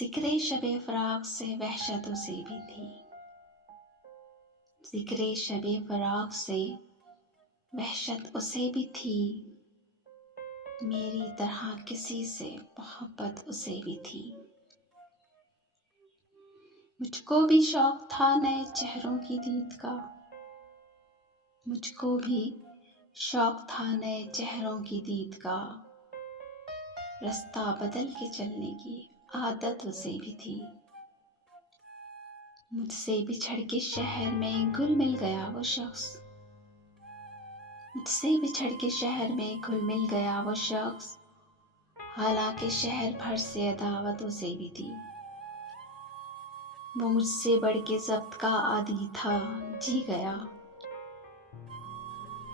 ذکر شب فراق سے وحشت اسے بھی تھی، ذکر شب فراق سے وحشت اسے بھی تھی، میری طرح کسی سے محبت اسے بھی تھی۔ مجھ کو بھی شوق تھا نئے چہروں کی دید کا، مجھ کو بھی شوق تھا نئے چہروں کی دید کا، رستہ بدل کے چلنے کی عادت اسے بھی تھی۔ مجھ سے بچھڑ کے شہر میں گھل مل گیا وہ شخص، مجھ سے بچھڑ کے شہر میں گھل مل گیا وہ شخص، حالانکہ شہر بھر سے عداوت اسے بھی تھی۔ وہ مجھ سے بڑھ کے ضبط کا عادی تھا جی گیا،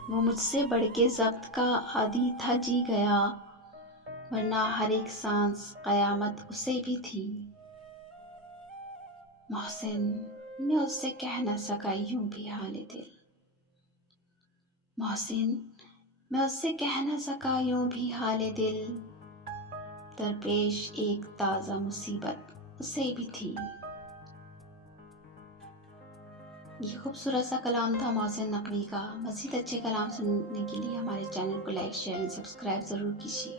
وہ مجھ سے بڑھ کے ضبط کا عادی تھا جی گیا، ورنہ ہر ایک سانس قیامت اسے بھی تھی۔ محسن میں اس سے کہہ نہ سکا یوں بھی حال دل، محسن میں اس سے کہہ نہ سکا یوں بھی حال دل، درپیش ایک تازہ مصیبت اسے بھی تھی۔ یہ خوبصورت سا کلام تھا محسن نقوی کا۔ مزید اچھے کلام سننے کے لیے ہمارے چینل کو لائک، شیئر اور سبسکرائب ضرور کیجیے۔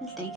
ملتے ہیں